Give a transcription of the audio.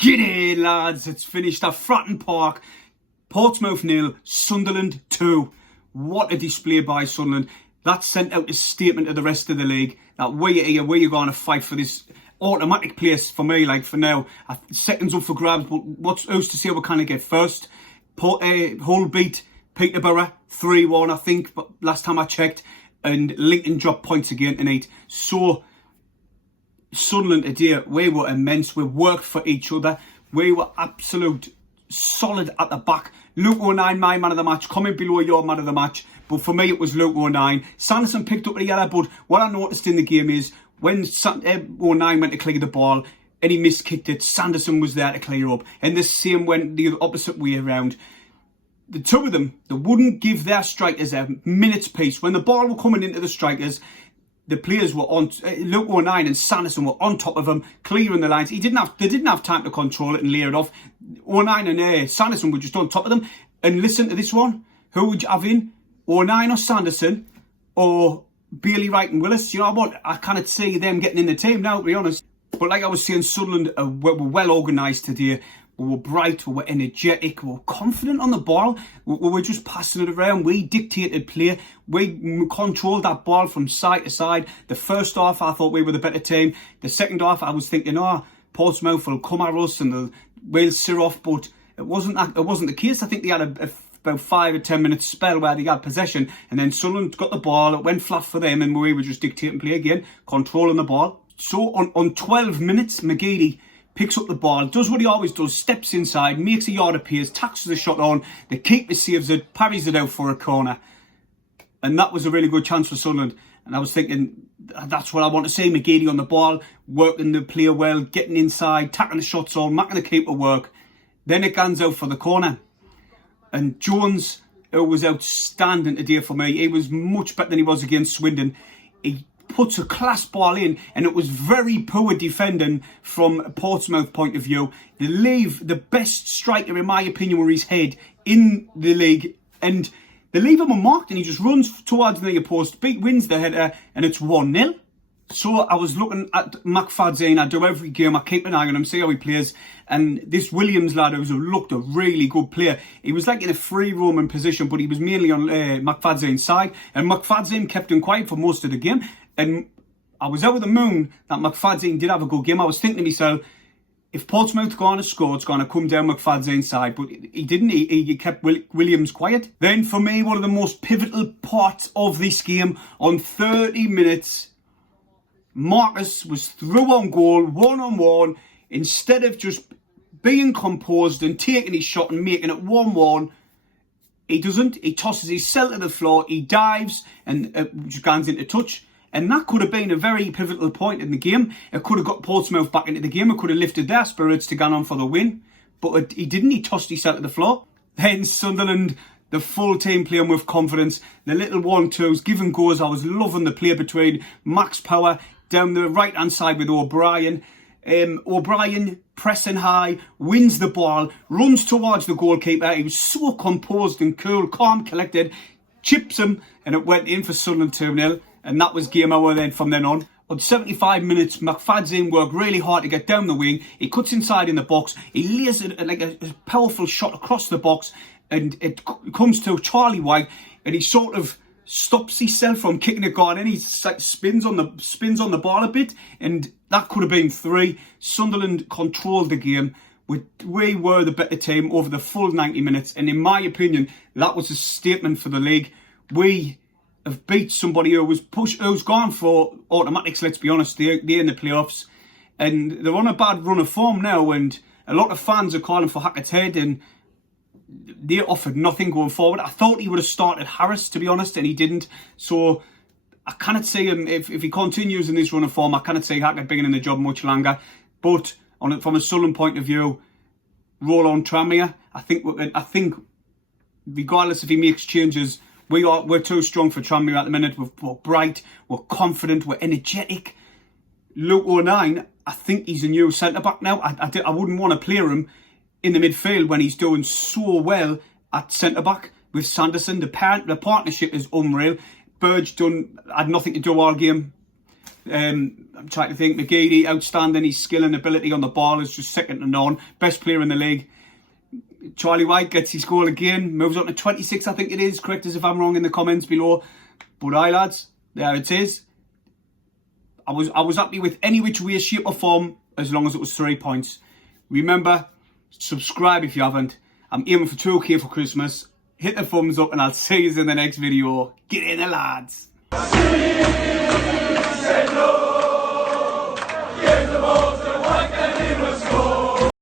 G'day lads, it's finished at Fratton Park. Portsmouth 0, Sunderland 2. What a display by Sunderland. That sent out a statement to the rest of the league that we're here, we're going to fight for this automatic place for me, like for now. Seconds up for grabs, but who's to say we kind of get first? Hull beat Peterborough 3-1, I think, but last time I checked. And Lincoln dropped points again tonight. So Sunderland today, we were immense. We worked for each other. We were absolute solid at the back. Luke Onien, my man of the match, comment below your man of the match. But for me, it was Luke Onien. Sanderson picked up the yellow, but what I noticed in the game is when Onien went to clear the ball and he miskicked it, Sanderson was there to clear up. And the same went the opposite way around. The two of them, they wouldn't give their strikers a minute's peace. When the ball were coming into the strikers, the players were on. Luke Onien and Sanderson were on top of him, clearing the lines. They didn't have time to control it and lay it off. Onien and Sanderson were just on top of them. And listen to this one. Who would you have in? Onien or Sanderson or Bailey, Wright and Willis? You know what? I can't see them getting in the team now, to be honest. But like I was saying, Sunderland were well organised today. We were bright, we were energetic, we were confident on the ball. We were just passing it around. We dictated play. We controlled that ball from side to side. The first half, I thought we were the better team. The second half, I was thinking, Portsmouth will come at us and we'll sit off. But it wasn't the case. I think they had about 5 or 10 minutes spell where they had possession. And then Sunderland got the ball. It went flat for them and we were just dictating play again, controlling the ball. So on 12 minutes, McGeady picks up the ball, does what he always does, steps inside, makes a yard appears, taxes the shot on, the keeper saves it, parries it out for a corner. And that was a really good chance for Sunderland. And I was thinking, that's what I want to see, McGeady on the ball, working the player well, getting inside, tackling the shots on, making the keeper work. Then it guns out for the corner. And Jones, who was outstanding today for me, he was much better than he was against Swindon. He puts a class ball in, and it was very poor defending from a Portsmouth point of view. They leave the best striker, in my opinion, where his head in the league, and they leave him unmarked, and he just runs towards the near post, wins the header, and it's 1-0. So I was looking at McFadzean. I do every game. I keep an eye on him, see how he plays. And this Williams lad, who looked a really good player. He was like in a free roaming position, but he was mainly on McFadzean's side. And McFadzean kept him quiet for most of the game. And I was out of the moon that McFadzean did have a good game. I was thinking to myself, if Portsmouth going to score, it's going to come down McFadzean's side. But he didn't. He kept Williams quiet. Then for me, one of the most pivotal parts of this game, on 30 minutes, Marcus was through on goal, one-on-one. Instead of just being composed and taking his shot and making it 1-1, he doesn't. He tosses his cell to the floor, he dives and just goes into touch. And that could have been a very pivotal point in the game. It could have got Portsmouth back into the game. It could have lifted their spirits to go on for the win. But he didn't. He tossed his cell to the floor. Then Sunderland, the full team playing with confidence. The little 1-2s, give and goes. I was loving the play between Max Power down the right-hand side with O'Brien. O'Brien pressing high, wins the ball, runs towards the goalkeeper. He was so composed and cool, calm, collected, chips him, and it went in for Sunderland 2-0. And that was game over then from then on. On 75 minutes, McFadzean worked really hard to get down the wing. He cuts inside in the box. He lays it like a powerful shot across the box. And it comes to Charlie White. And he sort of stops himself from kicking it gone. And he spins on the ball a bit. And that could have been 3. Sunderland controlled the game. We were the better team over the full 90 minutes. And in my opinion, that was a statement for the league. We have beat somebody who's gone for automatics, let's be honest. They're in the playoffs. And they're on a bad run of form now. And a lot of fans are calling for Hackett's head. And they offered nothing going forward. I thought he would have started Harris, to be honest, and he didn't. So I cannot see him, if he continues in this run of form, I cannot see Hackett being in the job much longer. But from a Sunderland point of view, roll on Tranmere. I think regardless if he makes changes, we're too strong for Tranmere at the minute. We're bright, we're confident, we're energetic. Luke Onien, I think he's a new centre-back now. I wouldn't want to play him in the midfield when he's doing so well at centre-back with Sanderson. The partnership is unreal. Burge had nothing to do all game. I'm trying to think. McGeady, outstanding. His skill and ability on the ball is just second to none. Best player in the league. Charlie White gets his goal again. Moves on to 26, I think it is. Correct us if I'm wrong in the comments below. But aye, lads, there it is. I was happy with any which way, shape or form, as long as it was 3 points. Remember, subscribe if you haven't. I'm aiming for 2k for Christmas. Hit the thumbs up and I'll see you in the next video. Get in there, lads. Said no, give the ball.